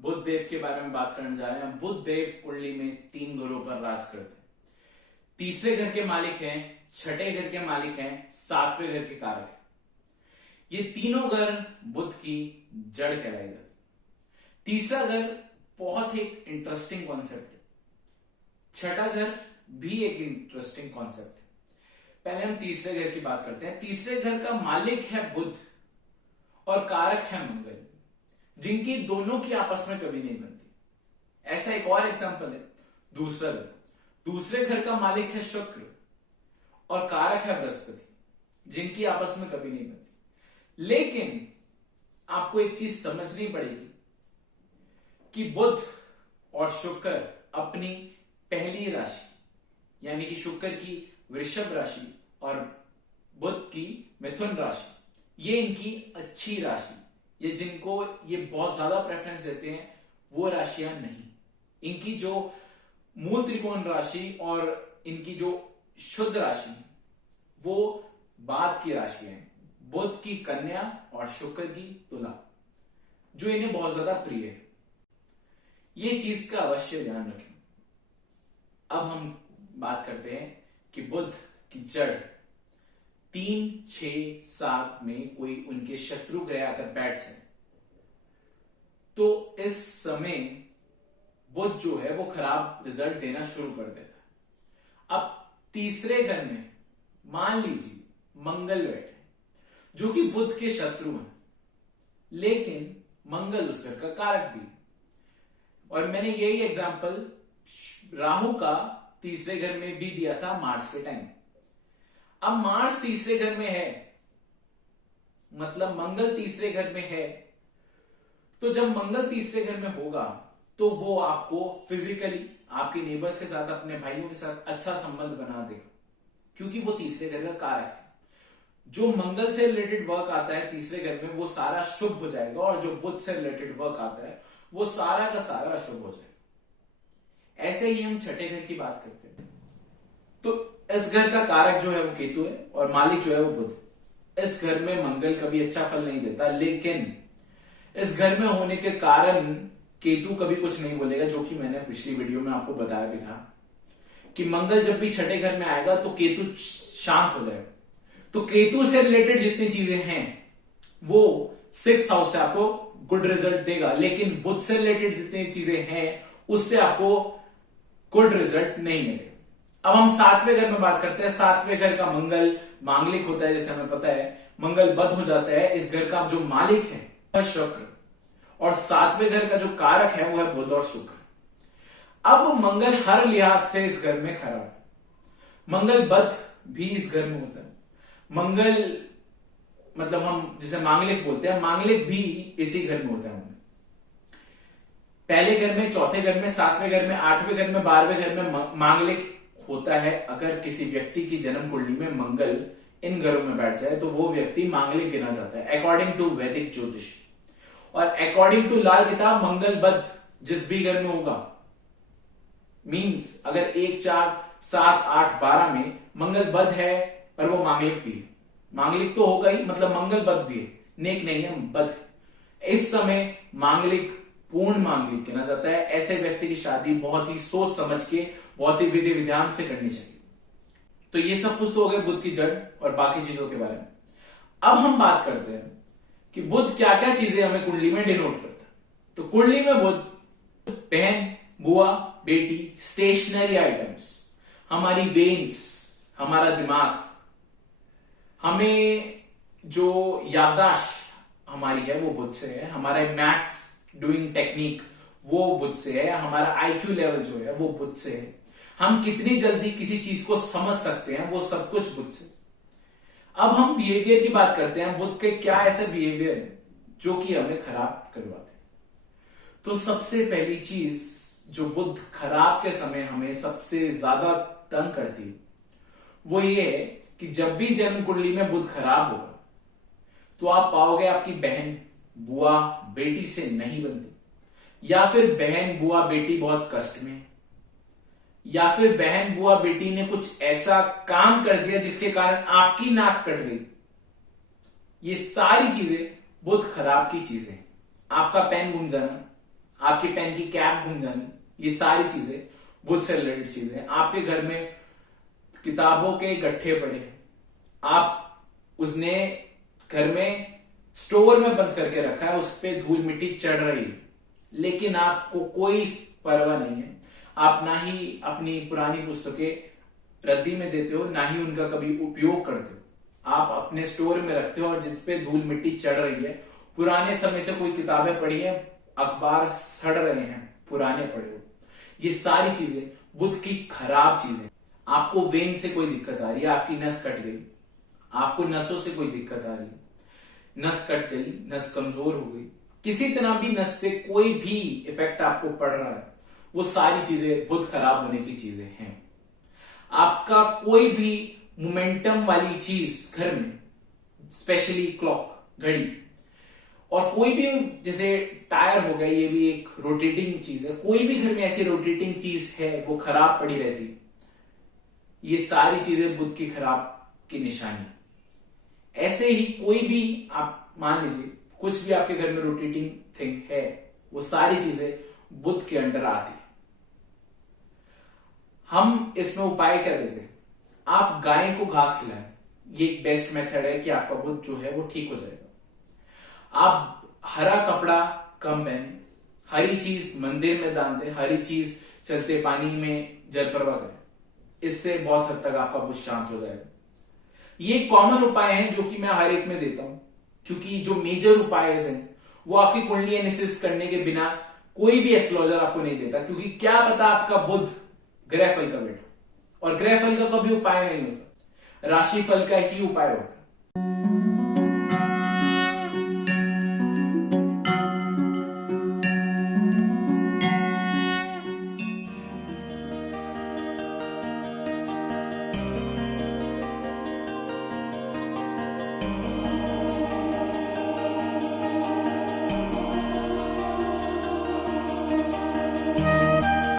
बुध देव के बारे में बात करने जा रहे हैं। बुध देव कुंडली में 3 घरों पर राज करते हैं। तीसरे घर के मालिक हैं, छठे घर के मालिक हैं, 7वें घर के कारक हैं। ये तीनों घर बुध की जड़ कहलाई जाती है। तीसरा घर बहुत ही इंटरेस्टिंग कॉन्सेप्ट है। छठा घर भी एक इंटरेस्टिंग कॉन्सेप्ट है। पहले हम तीसरे घर की बात करते हैं। तीसरे घर का मालिक है बुध और कारक है मंगल, जिनकी दोनों की आपस में कभी नहीं बनती। ऐसा एक और एग्जांपल है दूसरा घर। दूसरे घर का मालिक है शुक्र और कारक है बृहस्पति, जिनकी आपस में कभी नहीं बनती। लेकिन आपको एक चीज समझनी पड़ेगी कि बुध और शुक्र अपनी पहली राशि यानी कि शुक्र की वृषभ राशि और बुध की मिथुन राशि, ये इनकी अच्छी राशि, ये जिनको ये बहुत ज्यादा प्रेफरेंस देते हैं, वो राशियां नहीं। इनकी जो मूल त्रिकोण राशि और इनकी जो शुद्ध राशि वो बाद की राशियां हैं। बुध की कन्या और शुक्र की तुला, जो इन्हें बहुत ज्यादा प्रिय है। ये चीज का अवश्य ध्यान रखें। अब हम बात करते हैं कि बुध की जड़ 3, 6, 7 में कोई उनके शत्रु ग्रह आकर बैठ जाए तो इस समय बुध जो है वो खराब रिजल्ट देना शुरू कर देता है। अब तीसरे घर में मान लीजिए मंगल बैठे, जो कि बुध के शत्रु हैं, लेकिन मंगल उस घर का कारक भी। और मैंने यही एग्जांपल राहु का तीसरे घर में भी दिया था मार्च के टाइम। अब मार्स तीसरे घर में है, मतलब मंगल तीसरे घर में है, तो जब मंगल तीसरे घर में होगा तो वो आपको फिजिकली आपके नेबर्स के साथ, अपने भाइयों के साथ अच्छा संबंध बना देगा, क्योंकि वो तीसरे घर का कारक है। जो मंगल से रिलेटेड वर्क आता है तीसरे घर में वो सारा शुभ हो जाएगा, और जो बुध से रिलेटेड वर्क आता है वो सारा का सारा अशुभ हो जाएगा। ऐसे ही हम छठे घर की बात करते हैं तो इस घर का कारक जो है वो केतु है और मालिक जो है वो बुध। इस घर में मंगल कभी अच्छा फल नहीं देता, लेकिन इस घर में होने के कारण केतु कभी कुछ नहीं बोलेगा, जो कि मैंने पिछली वीडियो में आपको बताया भी था कि मंगल जब भी छठे घर में आएगा तो केतु शांत हो जाएगा। तो केतु से रिलेटेड जितनी चीजें हैं वो 6th हाउस से आपको गुड रिजल्ट देगा, लेकिन बुध से रिलेटेड जितनी चीजें हैं उससे आपको गुड रिजल्ट नहीं मिलेगा। अब हम 7वें घर में बात करते हैं। 7वें घर का मंगल मांगलिक होता है, जैसे हमें पता है। मंगल बद हो जाता है। इस घर का जो मालिक है वह शुक्र, और 7वें घर का जो कारक है वो है बुध और शुक्र। अब मंगल हर लिहाज से इस घर में खराब है। मंगल बद भी इस घर में होता है। मंगल मतलब हम जिसे मांगलिक बोलते हैं, मांगलिक भी इसी घर में होता है। पहले घर में, चौथे घर में, 7वें घर में, 8वें घर में, 12वें घर में मांगलिक होता है। अगर किसी व्यक्ति की जन्म कुंडली में मंगल इन घरों में बैठ जाए तो वो व्यक्ति मांगलिक गिना जाता है अकॉर्डिंग टू वैदिक ज्योतिष। और अकॉर्डिंग टू लाल किताब मंगल बद जिस भी घर में होगा, मींस अगर 1, 4, 7, 8, 12 में मंगल बद है पर वो मांगलिक भी है, मांगलिक तो होगा ही, मतलब मंगल बद भी है, नेक नहीं है, बद है। इस समय मांगलिक पूर्ण मांगलिक गिना जाता है। ऐसे व्यक्ति की शादी बहुत ही सोच समझ के, बहुत ही विधि विधान से करनी चाहिए। तो ये सब कुछ तो हो गया बुध की जड़ और बाकी चीजों के बारे में। अब हम बात करते हैं कि बुध क्या क्या चीजें हमें कुंडली में डिनोट करता है। तो कुंडली में बुध बहन, बुआ, बेटी, स्टेशनरी आइटम्स, हमारी वेन्स, हमारा दिमाग, हमें जो याददाश्त हमारी है वो बुध से है, हमारे मैथ्स डूइंग टेक्निक वो बुध से है, हमारा आईक्यू लेवल जो है वो बुध से है, हम कितनी जल्दी किसी चीज को समझ सकते हैं वो सब कुछ बुध से। अब हम बिहेवियर की बात करते हैं। बुध के क्या ऐसे बिहेवियर है जो कि हमें खराब करवाते हैं। तो सबसे पहली चीज जो बुध खराब के समय हमें सबसे ज्यादा तंग करती है वो ये है कि जब भी जन्म कुंडली में बुध खराब होगा तो आप पाओगे आपकी बहन, बुआ, बेटी से नहीं बनती, या फिर बहन, बुआ, बेटी बहुत कष्ट में, या फिर बहन, बुआ, बेटी ने कुछ ऐसा काम कर दिया जिसके कारण आपकी नाक कट गई। ये सारी चीजें बुध खराब की चीजें। आपका पेन गुम जाना, आपके पेन की कैप घूम जानी, ये सारी चीजें बुध से रिलेटेड चीजें हैं। आपके घर में किताबों के गट्ठे पड़े हैं, आप उसने घर में स्टोर में बंद करके रखा है, उस पे धूल मिट्टी चढ़ रही है, लेकिन आपको कोई परवाह नहीं है। आप ना ही अपनी पुरानी पुस्तकें रद्दी में देते हो, ना ही उनका कभी उपयोग करते हो। आप अपने स्टोर में रखते हो और जिसपे धूल मिट्टी चढ़ रही है, पुराने समय से कोई किताबें पढ़ी है, अखबार सड़ रहे हैं, पुराने पढ़े हो, ये सारी चीजें बुध की खराब चीजें। आपको वेन से कोई दिक्कत आ रही है, आपकी नस कट गई, आपको नसों से कोई दिक्कत आ रही है, नस कट गई, नस कमजोर हो गई, किसी तरह भी नस से कोई भी इफेक्ट आपको पड़ रहा है, वो सारी चीजें बुध खराब होने की चीजें हैं। आपका कोई भी मोमेंटम वाली चीज घर में, स्पेशली क्लॉक, घड़ी, और कोई भी जैसे टायर हो गया, ये भी एक रोटेटिंग चीज है, कोई भी घर में ऐसी रोटेटिंग चीज है वो खराब पड़ी रहती, ये सारी चीजें बुध की खराब की निशानी। ऐसे ही कोई भी आप मान लीजिए कुछ भी आपके घर में रोटेटिंग थिंग है, वो सारी चीजें बुध के अंडर आती है। हम इसमें उपाय क्या देते हैं? आप गाय को घास खिलाएं, ये एक बेस्ट मेथड है कि आपका बुध जो है वो ठीक हो जाएगा। आप हरा कपड़ा कम पहने, हरी चीज मंदिर में दान दें, हरी चीज चलते पानी में जल प्रवाह करें, इससे बहुत हद तक आपका बुध शांत हो जाएगा। ये कॉमन उपाय हैं जो कि मैं हर एक में देता हूं, क्योंकि जो मेजर उपाय हैं वो आपकी कुंडली एनालिसिस करने के बिना कोई भी एस्ट्रोलॉजर आपको नहीं देता, क्योंकि क्या पता आपका बुध ग्रह फल का बेटा, और ग्रह फल का कभी उपाय नहीं होता, राशि फल का ही उपाय होता है।